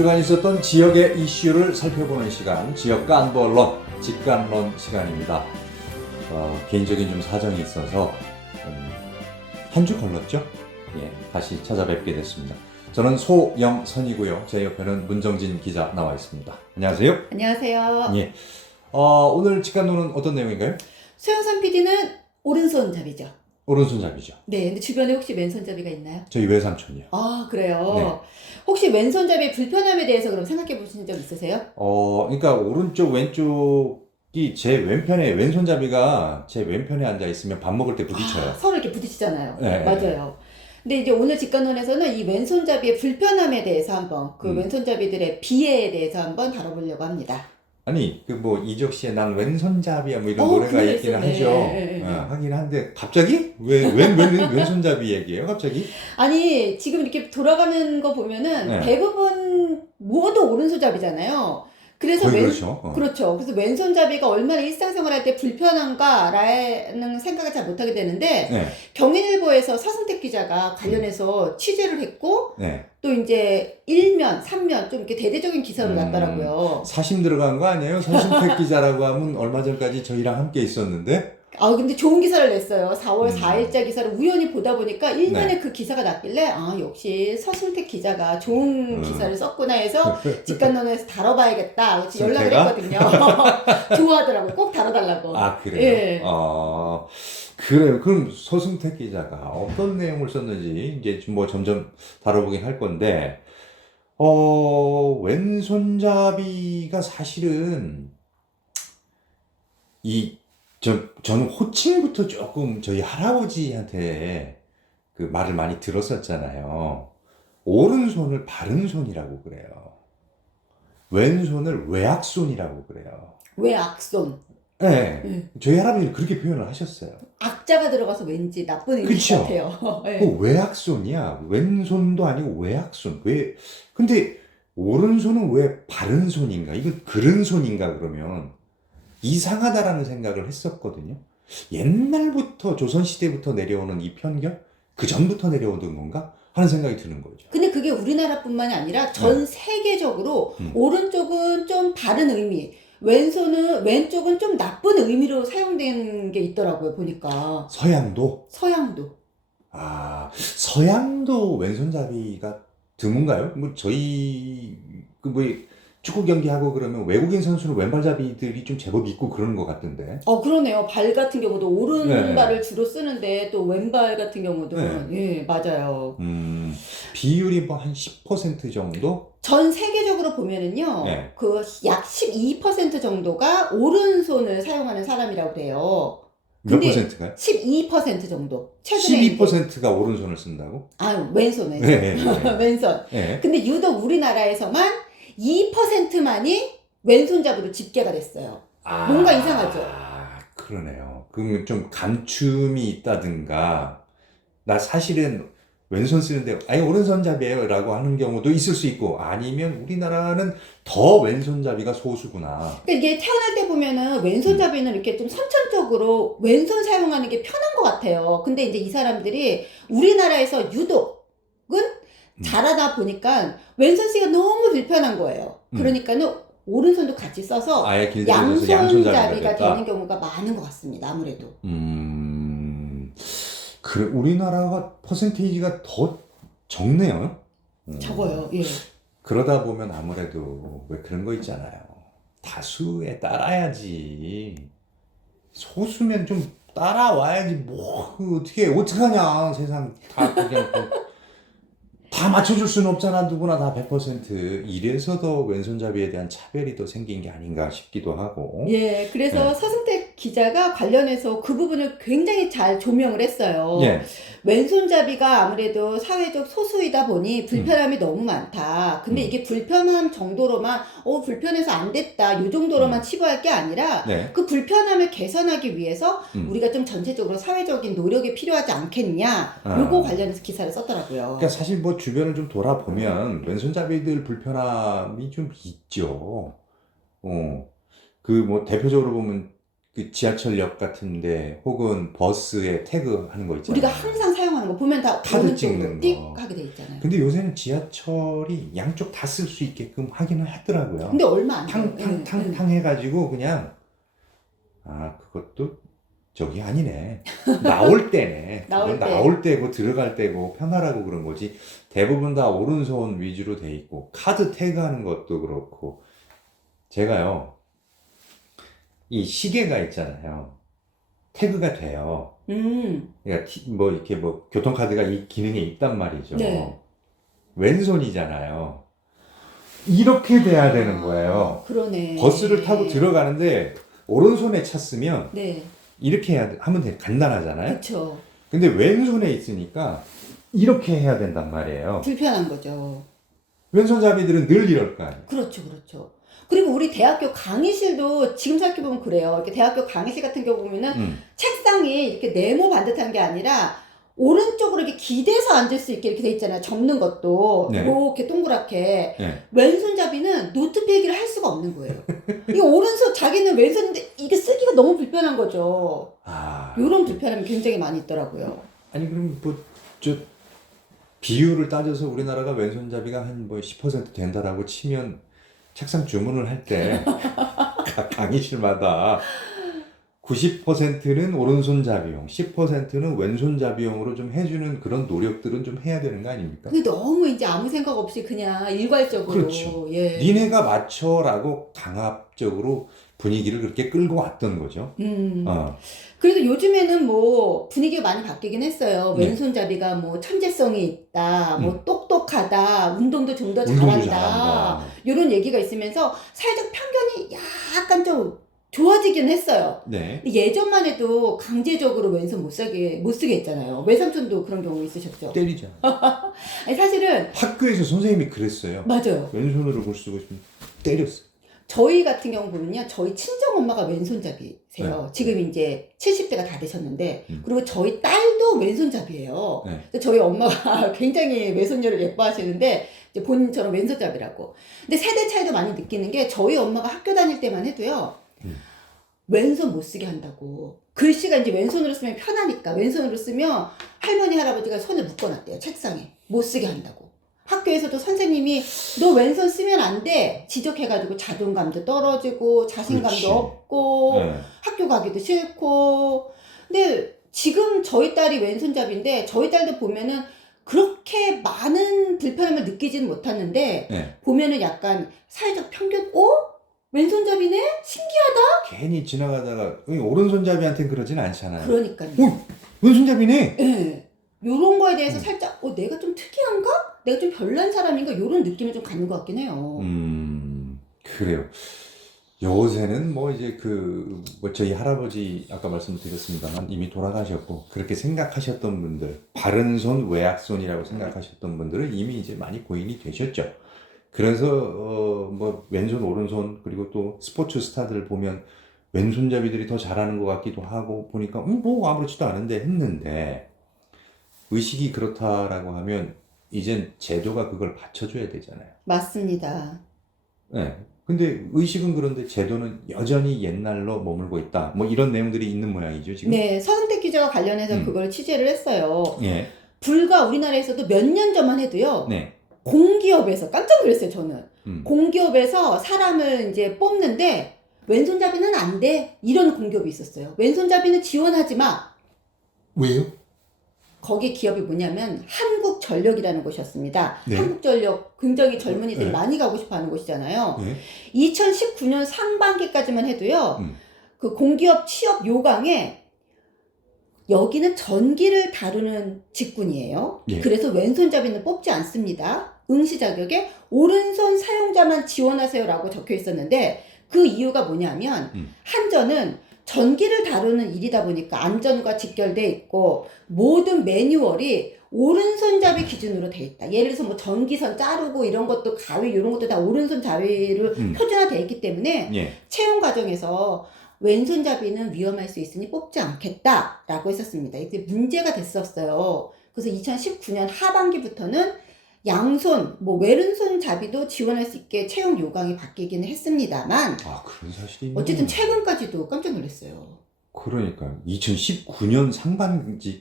주간 있었던 지역의 이슈를 살펴보는 시간, 지역가 안보론, 직관론 시간입니다. 개인적인 좀 사정이 있어서 한 주 걸렸죠? 예, 다시 찾아뵙게 됐습니다. 저는 소영선이고요. 제 옆에는 문정진 기자 나와 있습니다. 안녕하세요. 안녕하세요. 예. 오늘 직관론은 어떤 내용인가요? 소영선 PD는 오른손잡이죠. 오른손잡이죠. 네, 근데 주변에 혹시 왼손잡이가 있나요? 저희 외삼촌이요. 아, 그래요? 네. 혹시 왼손잡이의 불편함에 대해서 그럼 생각해 보신 적 있으세요? 그러니까 오른쪽 왼쪽이 제 왼편에 왼손잡이가 제 왼편에 앉아 있으면 밥 먹을 때 부딪혀요. 서로 이렇게 부딪히잖아요. 네. 맞아요. 근데 이제 오늘 직관론에서는 이 왼손잡이의 불편함에 대해서 한번 그 왼손잡이들의 비애에 대해서 한번 다뤄보려고 합니다. 아니 그 뭐 이적 씨의 난 왼손잡이야 뭐 이런 그 노래가 노래 있기는 있었네. 하죠. 네. 하긴 한데 갑자기 왼손잡이 얘기예요? 갑자기? 아니, 지금 이렇게 돌아가는 거 보면은 네. 대부분 모두 오른손잡이잖아요. 그래서 거의 그렇죠. 그렇죠. 그래서 왼손잡이가 얼마나 일상생활 할 때 불편한가라는 생각을 잘 못하게 되는데, 네. 경인일보에서 서승택 기자가 관련해서 취재를 했고, 네. 또 이제 1면, 3면 좀 이렇게 대대적인 기사로 났더라고요. 사심 들어간 거 아니에요? 서승택 기자라고 하면 얼마 전까지 저희랑 함께 있었는데. 근데 좋은 기사를 냈어요. 4월 4일자 기사를 우연히 보다 보니까 1면에 그 기사가 났길래, 역시 서승택 기자가 좋은 기사를 썼구나 해서 직관론에서 다뤄봐야겠다. 그래서 연락을 했거든요. 좋아하더라고요. 꼭 다뤄달라고. 아, 그래요? 예. 그래요. 그럼 서승택 기자가 어떤 내용을 썼는지 이제 뭐 점점 다뤄보긴 할 건데, 왼손잡이가 사실은 저는 호칭부터 조금 저희 할아버지한테 그 말을 많이 들었었잖아요. 오른손을 바른손이라고 그래요. 왼손을 외악손이라고 그래요. 외악손. 네. 저희 할아버지는 그렇게 표현을 하셨어요. 악자가 들어가서 왠지 나쁜 의미 그쵸? 같아요. 네. 외악손이야. 왼손도 아니고 외악손. 근데 오른손은 왜 바른손인가? 이거 그른손인가 그러면 이상하다라는 생각을 했었거든요. 옛날부터 조선시대부터 내려오는 이 편견? 그 전부터 내려오던 건가? 하는 생각이 드는 거죠. 근데 그게 우리나라뿐만이 아니라 전 세계적으로 오른쪽은 좀 다른 의미, 왼쪽은 좀 나쁜 의미로 사용된 게 있더라고요, 보니까. 서양도? 서양도. 서양도 왼손잡이가 드문가요? 뭐 저희 축구 경기하고 그러면 외국인 선수는 왼발잡이들이 좀 제법 있고 그러는 것 같던데. 그러네요. 발 같은 경우도 오른발을 주로 쓰는데 또 왼발 같은 경우도 예, 맞아요. 비율이 뭐 한 10% 정도? 전 세계적으로 보면은요, 네. 그 약 12% 정도가 오른손을 사용하는 사람이라고 그래요. 몇 근데 퍼센트가요? 12% 정도. 최근에 12%가 오른손을 쓴다고? 왼손. 네. 왼손. 네. 근데 유독 우리나라에서만 2%만이 왼손잡이로 집계가 됐어요. 뭔가 이상하죠? 그러네요. 그러면 좀 감춤이 있다든가, 나 사실은 왼손 쓰는데, 오른손잡이에요 라고 하는 경우도 있을 수 있고, 아니면 우리나라는 더 왼손잡이가 소수구나. 그러니까 이게 태어날 때 보면은 왼손잡이는 이렇게 좀 선천적으로 왼손 사용하는 게 편한 것 같아요. 근데 이제 이 사람들이 우리나라에서 유독은 자라다 보니까 왼손 쓰기가 너무 불편한 거예요. 그러니까는 오른손도 같이 써서 양손잡이가 되는 경우가 많은 것 같습니다. 아무래도. 그래, 우리나라가 퍼센테이지가 더 적네요. 적어요. 예. 그러다 보면 아무래도 왜 그런 거 있잖아요. 다수에 따라야지. 소수면 좀 따라와야지. 어떻게 하냐. 세상 다 그냥 다 맞춰줄 수는 없잖아. 누구나 다 100%. 이래서 더 왼손잡이에 대한 차별이 더 생긴 게 아닌가 싶기도 하고. 예, 그래서 서승택 기자가 관련해서 그 부분을 굉장히 잘 조명을 했어요. 예. 왼손잡이가 아무래도 사회적 소수이다 보니 불편함이 너무 많다. 근데 이게 불편함 정도로만 불편해서 안 됐다. 요 정도로만 치부할 게 아니라 그 불편함을 개선하기 위해서 우리가 좀 전체적으로 사회적인 노력이 필요하지 않겠냐. 요거 관련해서 기사를 썼더라고요. 그러니까 사실 뭐 주변을 좀 돌아보면 왼손잡이들 불편함이 좀 있죠. 그 뭐 대표적으로 보면 그 지하철역 같은데 혹은 버스에 태그 하는 거 있잖아요. 우리가 항상 사용하는 거 보면 다 카드 오른쪽으로 찍는 띡 거. 하게 돼 있잖아요. 근데 요새는 지하철이 양쪽 다 쓸 수 있게끔 하기는 하더라고요. 근데 얼마 안 돼요. 탕탕탕탕 해가지고 그냥 아 그것도 저기 아니네. 나올 때네. 나올 그건 때. 나올 때고 들어갈 때고 편하라고 그런 거지. 대부분 다 오른손 위주로 돼 있고 카드 태그하는 것도 그렇고 제가요 이 시계가 있잖아요. 태그가 돼요. 그러니까 뭐 이렇게 뭐 교통카드가 이 기능에 있단 말이죠. 네. 왼손이잖아요. 이렇게 돼야 되는 거예요. 그러네. 버스를 타고 들어가는데 오른손에 찼으면 네. 이렇게 하면 돼. 간단하잖아요. 그렇죠. 근데 왼손에 있으니까 이렇게 해야 된단 말이에요. 불편한 거죠. 왼손잡이들은 늘 이럴 거 아니에요. 그렇죠, 그렇죠. 그리고 우리 대학교 강의실도 지금 생각해보면 그래요. 이렇게 대학교 강의실 같은 경우 보면은 책상이 이렇게 네모 반듯한 게 아니라 오른쪽으로 이렇게 기대서 앉을 수 있게 이렇게 돼 있잖아요. 접는 것도 네. 이렇게 동그랗게. 네. 왼손잡이는 노트 필기를 할 수가 없는 거예요. 이 오른손 자기는 왼손인데 이게 쓰기가 너무 불편한 거죠. 아, 이런 불편함이 굉장히 많이 있더라고요. 아니 그럼 뭐 저 비율을 따져서 우리나라가 왼손잡이가 한 뭐 10% 된다라고 치면 책상 주문을 할 때 강의실마다 90%는 오른손잡이용, 10%는 왼손잡이용으로 좀 해주는 그런 노력들은 좀 해야 되는 거 아닙니까? 근데 너무 이제 아무 생각 없이 그냥 일괄적으로. 그렇죠. 예. 니네가 맞춰라고 강압적으로 분위기를 그렇게 끌고 왔던 거죠. 그래도 요즘에는 뭐 분위기가 많이 바뀌긴 했어요. 네. 왼손잡이가 뭐 천재성이 있다, 뭐 똑똑하다, 운동도 좀 더 운동도 잘한다. 잘한다. 이런 얘기가 있으면서 사회적 편견이 약간 좀 좋아지긴 했어요. 네. 근데 예전만 해도 강제적으로 왼손 못 쓰게 했잖아요. 외삼촌도 그런 경우 있으셨죠? 때리죠. 아니, 사실은 학교에서 선생님이 그랬어요. 맞아요. 왼손으로 글 쓰고 있으면 때렸어요. 저희 같은 경우 보면요. 저희 친정 엄마가 왼손잡이세요. 네. 지금 이제 70대가 다 되셨는데, 그리고 저희 딸도 왼손잡이에요. 네. 근데 저희 엄마가 굉장히 외손녀를 예뻐하시는데, 이제 본인처럼 왼손잡이라고. 근데 세대 차이도 많이 느끼는 게, 저희 엄마가 학교 다닐 때만 해도요, 왼손 못 쓰게 한다고. 글씨가 이제 왼손으로 쓰면 편하니까, 왼손으로 쓰면 할머니, 할아버지가 손을 묶어놨대요. 책상에. 못 쓰게 한다고. 학교에서도 선생님이 너 왼손 쓰면 안 돼 지적해가지고 자존감도 떨어지고 자신감도 그렇지. 없고 네. 학교 가기도 싫고. 근데 지금 저희 딸이 왼손잡이인데 저희 딸도 보면은 그렇게 많은 불편함을 느끼지는 못하는데 네. 보면은 약간 사회적 편견? 왼손잡이네? 신기하다? 괜히 지나가다가 오른손잡이한테는 그러진 않잖아요. 그러니까요. 왼손잡이네. 예. 요런 거에 대해서 살짝 내가 좀 특이한가? 내가 좀 별난 사람인가? 요런 느낌을 좀 갖는 것 같긴 해요. 그래요. 요새는 뭐 이제 뭐 저희 할아버지 아까 말씀드렸습니다만 이미 돌아가셨고 그렇게 생각하셨던 분들, 바른손, 외약손이라고 생각하셨던 분들은 이미 이제 많이 고인이 되셨죠. 그래서 뭐 왼손, 오른손 그리고 또 스포츠 스타들 보면 왼손잡이들이 더 잘하는 것 같기도 하고 보니까 뭐 아무렇지도 않은데 했는데 의식이 그렇다라고 하면 이젠 제도가 그걸 받쳐줘야 되잖아요. 맞습니다. 네. 근데 의식은 그런데 제도는 여전히 옛날로 머물고 있다. 뭐 이런 내용들이 있는 모양이죠, 지금. 네, 서승택 기자가 관련해서 그걸 취재를 했어요. 예. 불과 우리나라에서도 몇 년 전만 해도요. 네. 공기업에서 깜짝 놀랐어요, 저는. 공기업에서 사람을 이제 뽑는데 왼손잡이는 안 돼. 이런 공기업이 있었어요. 왼손잡이는 지원하지 마. 왜요? 거기 기업이 뭐냐면 한국전력이라는 곳이었습니다. 네. 한국전력 굉장히 젊은이들이 네. 많이 가고 싶어 하는 곳이잖아요. 네. 2019년 상반기까지만 해도요. 그 공기업 취업 요강에 여기는 전기를 다루는 직군이에요. 예. 그래서 왼손잡이는 뽑지 않습니다. 응시 자격에 오른손 사용자만 지원하세요라고 적혀 있었는데 그 이유가 뭐냐면 한전은 전기를 다루는 일이다 보니까 안전과 직결돼 있고 모든 매뉴얼이 오른손잡이 기준으로 돼 있다. 예를 들어서 뭐 전기선 자르고 이런 것도 가위 이런 것도 다 오른손잡이로 표준화돼 있기 때문에 예. 채용 과정에서 왼손잡이는 위험할 수 있으니 뽑지 않겠다라고 했었습니다. 이게 문제가 됐었어요. 그래서 2019년 하반기부터는 양손, 뭐 왼손 잡이도 지원할 수 있게 채용 요강이 바뀌기는 했습니다만 아, 그런 사실이 있네요. 어쨌든 최근까지도 깜짝 놀랐어요. 그러니까 2019년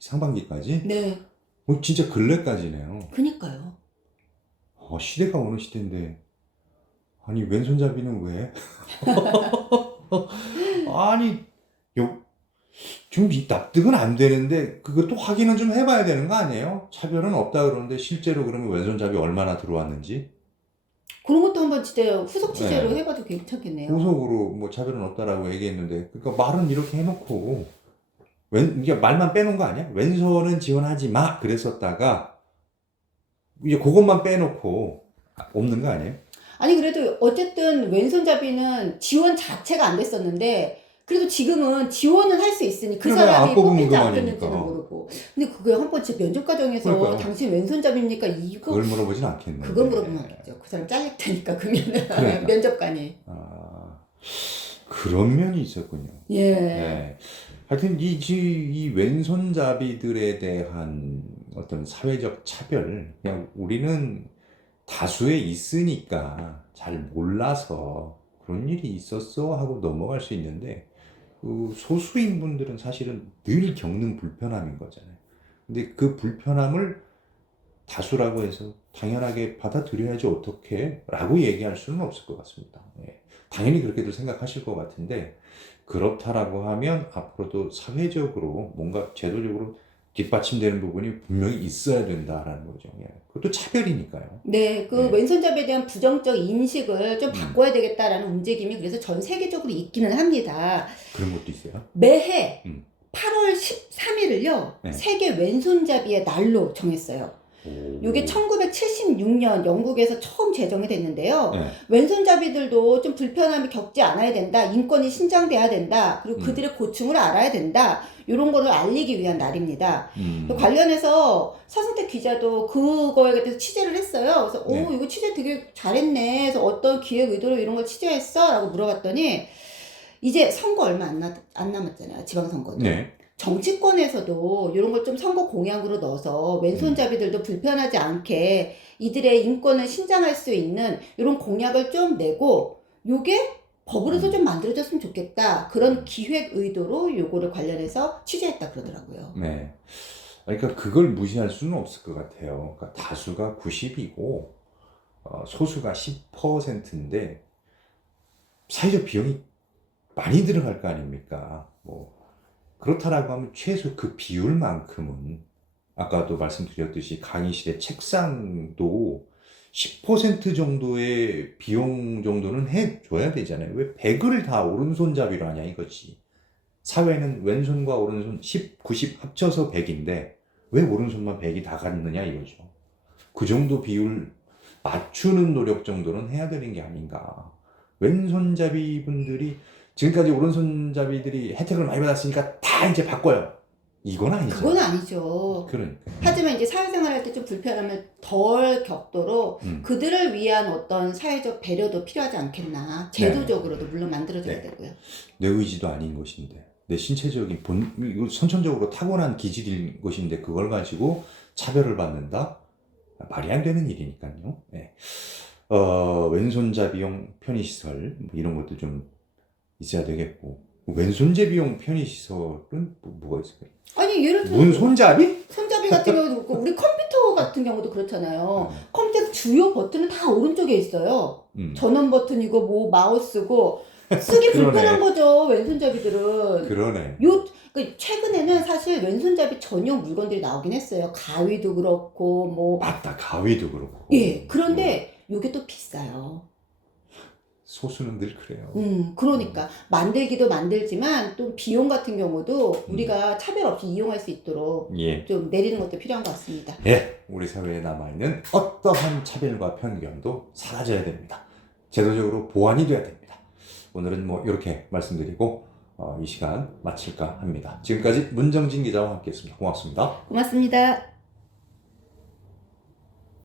상반기까지 네, 진짜 근래까지네요. 그니까요. 시대가 어느 시대인데 아니 왼손잡이는 왜? 아니 좀 납득은 안 되는데 그것도 확인은 좀 해봐야 되는 거 아니에요? 차별은 없다 그러는데 실제로 그러면 왼손잡이 얼마나 들어왔는지 그런 것도 한번 진짜 후속 취재로 네. 해봐도 괜찮겠네요. 후속으로 뭐 차별은 없다라고 얘기했는데 그러니까 말은 이렇게 해놓고 이게 말만 빼놓은 거 아니야? 왼손은 지원하지 마 그랬었다가 이제 그것만 빼놓고 없는 거 아니에요? 아니 그래도 어쨌든 왼손잡이는 지원 자체가 안 됐었는데 그래도 지금은 지원은 할 수 있으니 그 그래, 사람이 안 뽑으면 뽑힐지 안 그만이니까. 뽑힐지는 모르고 근데 그게 한번 진짜 면접 과정에서 그러니까요. 당신 왼손잡이입니까? 이거 그걸 물어보진 않겠는데. 그거 물어보면 하겠죠. 그 사람 잘릴 테니까 그러면 그러니까. 면접관이. 그런 면이 있었군요. 예. 네. 하여튼 이 왼손잡이들에 대한 어떤 사회적 차별, 그냥 우리는 다수에 있으니까 잘 몰라서 그런 일이 있었어 하고 넘어갈 수 있는데 그 소수인 분들은 사실은 늘 겪는 불편함인 거잖아요. 근데 그 불편함을 다수라고 해서 당연하게 받아들여야지 어떻게 라고 얘기할 수는 없을 것 같습니다. 예. 당연히 그렇게도 생각하실 것 같은데 그렇다라고 하면 앞으로도 사회적으로 뭔가 제도적으로 뒷받침되는 부분이 분명히 있어야 된다라는 거죠. 예. 그것도 차별이니까요. 네, 그 네. 왼손잡이에 대한 부정적 인식을 좀 바꿔야 되겠다라는 움직임이 그래서 전 세계적으로 있기는 합니다. 그런 것도 있어요. 매해 음. 8월 13일을요, 네. 세계 왼손잡이의 날로 정했어요. 이게 1976년 영국에서 처음 제정이 됐는데요. 네. 왼손잡이들도 좀 불편함을 겪지 않아야 된다. 인권이 신장돼야 된다. 그리고 그들의 고충을 알아야 된다. 이런 거를 알리기 위한 날입니다. 관련해서 서승택 기자도 그거에 대해서 취재를 했어요. 그래서 네. 오, 이거 취재 되게 잘했네. 그래서 어떤 기획 의도로 이런 걸 취재했어? 라고 물어봤더니 이제 선거 얼마 안 남았잖아요. 지방선거도. 네. 정치권에서도 이런 걸 좀 선거 공약으로 넣어서 왼손잡이들도 불편하지 않게 이들의 인권을 신장할 수 있는 이런 공약을 좀 내고 요게 법으로도 좀 만들어졌으면 좋겠다. 그런 기획 의도로 요거를 관련해서 취재했다 그러더라고요. 네. 그러니까 그걸 무시할 수는 없을 것 같아요. 그러니까 다수가 90이고 소수가 10%인데 사회적 비용이 많이 들어갈 거 아닙니까? 뭐 그렇다라고 하면 최소 그 비율만큼은 아까도 말씀드렸듯이 강의실의 책상도 10% 정도의 비용 정도는 해줘야 되잖아요. 왜 100을 다 오른손잡이로 하냐 이거지. 사회는 왼손과 오른손 10, 90 합쳐서 100인데 왜 오른손만 100이 다 갔느냐 이거죠. 그 정도 비율 맞추는 노력 정도는 해야 되는 게 아닌가. 왼손잡이 분들이 지금까지 오른손잡이들이 혜택을 많이 받았으니까 다 이제 바꿔요. 이건 아니죠. 그건 아니죠. 그러니까. 하지만 이제 사회생활 할 때 좀 불편함을 덜 겪도록 그들을 위한 어떤 사회적 배려도 필요하지 않겠나. 제도적으로도 물론 만들어져야 되고요. 내 의지도 아닌 것인데 내 신체적인 이거 선천적으로 타고난 기질인 것인데 그걸 가지고 차별을 받는다? 말이 안 되는 일이니까요. 네. 왼손잡이용 편의시설 뭐 이런 것도 좀 있어야 되겠고 왼손잡이용 편의시설은 뭐가 있을까요? 아니 예를 들어 뭔 손잡이? 손잡이 같은 경우도 그렇고 우리 컴퓨터 같은 경우도 그렇잖아요. 컴퓨터 주요 버튼은 다 오른쪽에 있어요. 전원 버튼이고 뭐 마우스고 쓰기 불편한 거죠. 왼손잡이들은. 그러네. 최근에는 사실 왼손잡이 전용 물건들이 나오긴 했어요. 가위도 그렇고 뭐. 맞다. 가위도 그렇고. 예. 그런데 요게 또 비싸요. 소수는 늘 그래요. 그러니까 만들기도 만들지만 또 비용 같은 경우도 우리가 차별 없이 이용할 수 있도록 좀 내리는 것도 필요한 것 같습니다. 예, 우리 사회에 남아있는 어떠한 차별과 편견도 사라져야 됩니다. 제도적으로 보완이 돼야 됩니다. 오늘은 뭐 이렇게 말씀드리고 이 시간 마칠까 합니다. 지금까지 문정진 기자와 함께했습니다. 고맙습니다. 고맙습니다.